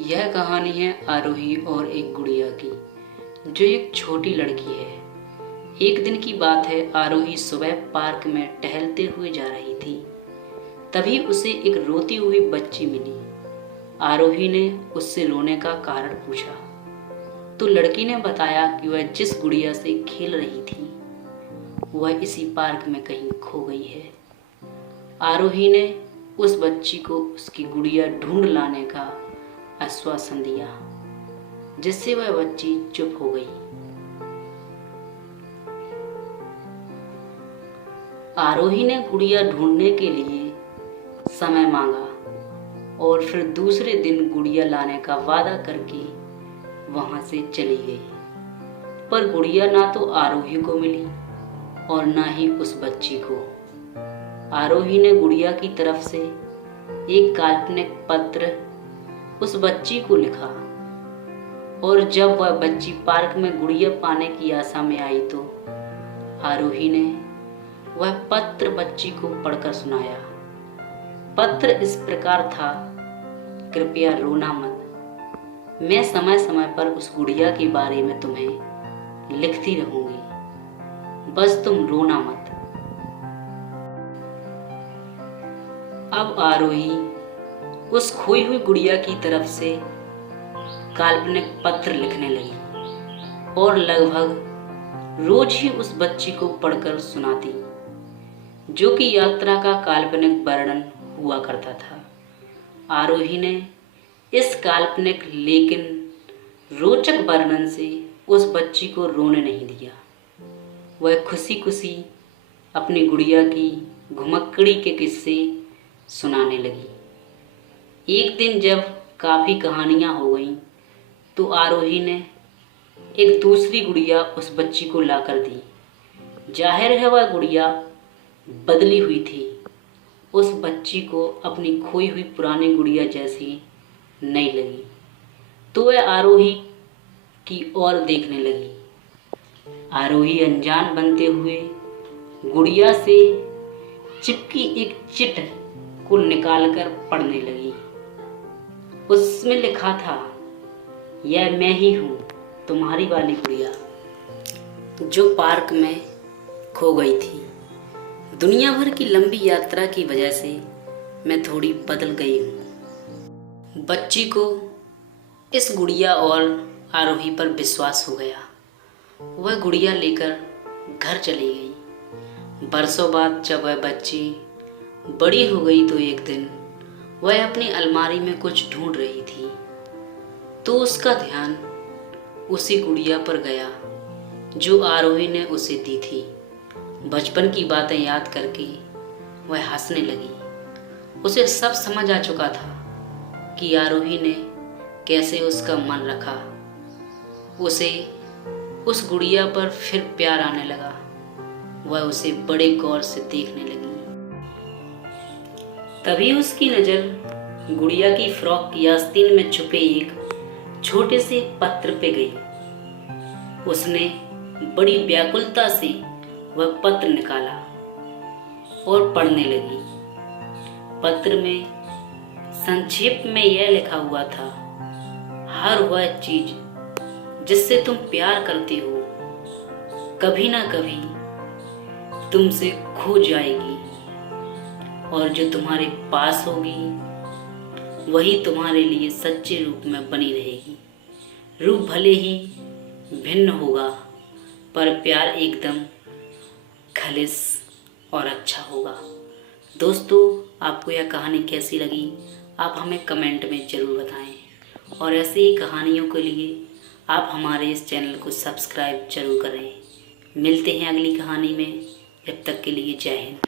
यह कहानी है आरोही और एक गुड़िया की, जो एक छोटी लड़की है। एक दिन की बात है, आरोही सुबह पार्क में टहलते हुए जा रही थी। तभी उसे एक रोती हुई बच्ची मिली। आरोही ने उससे रोने का कारण पूछा तो लड़की ने बताया कि वह जिस गुड़िया से खेल रही थी वह इसी पार्क में कहीं खो गई है। आरोही ने उस बच्ची को उसकी गुड़िया ढूंढ लाने का आश्वासन दिया, जिससे वह बच्ची चुप हो गई। आरोही ने गुड़िया ढूंढने के लिए समय मांगा और फिर दूसरे दिन गुड़िया लाने का वादा करके वहां से चली गई। पर गुड़िया ना तो आरोही को मिली और ना ही उस बच्ची को। आरोही ने गुड़िया की तरफ से एक काल्पनिक पत्र उस बच्ची को लिखा और जब वह बच्ची पार्क में गुड़िया पाने की आशा में आई तो आरोही ने वह पत्र बच्ची को पढ़कर सुनाया। पत्र इस प्रकार था, कृपया रोना मत, मैं समय समय पर उस गुड़िया के बारे में तुम्हें लिखती रहूंगी, बस तुम रोना मत। अब आरोही उस खोई हुई गुड़िया की तरफ से काल्पनिक पत्र लिखने लगी और लगभग रोज ही उस बच्ची को पढ़कर सुनाती, जो कि यात्रा का काल्पनिक वर्णन हुआ करता था। आरोही ने इस काल्पनिक लेकिन रोचक वर्णन से उस बच्ची को रोने नहीं दिया। वह खुशी खुशी अपनी गुड़िया की घुमक्कड़ी के किस्से सुनाने लगी। एक दिन जब काफ़ी कहानियाँ हो गईं तो आरोही ने एक दूसरी गुड़िया उस बच्ची को लाकर दी। जाहिर है वह गुड़िया बदली हुई थी। उस बच्ची को अपनी खोई हुई पुरानी गुड़िया जैसी नहीं लगी तो वह आरोही की ओर देखने लगी। आरोही अनजान बनते हुए गुड़िया से चिपकी एक चिट को निकालकर पढ़ने लगी। उसमें लिखा था, यह मैं ही हूँ, तुम्हारी वाली गुड़िया जो पार्क में खो गई थी। दुनिया भर की लंबी यात्रा की वजह से मैं थोड़ी बदल गई हूँ। बच्ची को इस गुड़िया और आरोही पर विश्वास हो गया। वह गुड़िया लेकर घर चली गई। बरसों बाद जब वह बच्ची बड़ी हो गई तो एक दिन वह अपनी अलमारी में कुछ ढूंढ रही थी तो उसका ध्यान उसी गुड़िया पर गया जो आरोही ने उसे दी थी। बचपन की बातें याद करके वह हंसने लगी। उसे सब समझ आ चुका था कि आरोही ने कैसे उसका मन रखा। उसे उस गुड़िया पर फिर प्यार आने लगा। वह उसे बड़े गौर से देखने लगी। तभी उसकी नज़र गुड़िया की फ्रॉक की आस्तीन में छुपे एक छोटे से पत्र पे गई। उसने बड़ी व्याकुलता से वह पत्र निकाला और पढ़ने लगी। पत्र में संक्षेप में यह लिखा हुआ था, हर वह चीज जिससे तुम प्यार करते हो कभी ना कभी तुमसे खो जाएगी और जो तुम्हारे पास होगी वही तुम्हारे लिए सच्चे रूप में बनी रहेगी। रूप भले ही भिन्न होगा पर प्यार एकदम खालिस और अच्छा होगा। दोस्तों, आपको यह कहानी कैसी लगी आप हमें कमेंट में ज़रूर बताएं और ऐसे ही कहानियों के लिए आप हमारे इस चैनल को सब्सक्राइब जरूर करें। मिलते हैं अगली कहानी में, जब तक के लिए जय हिंद।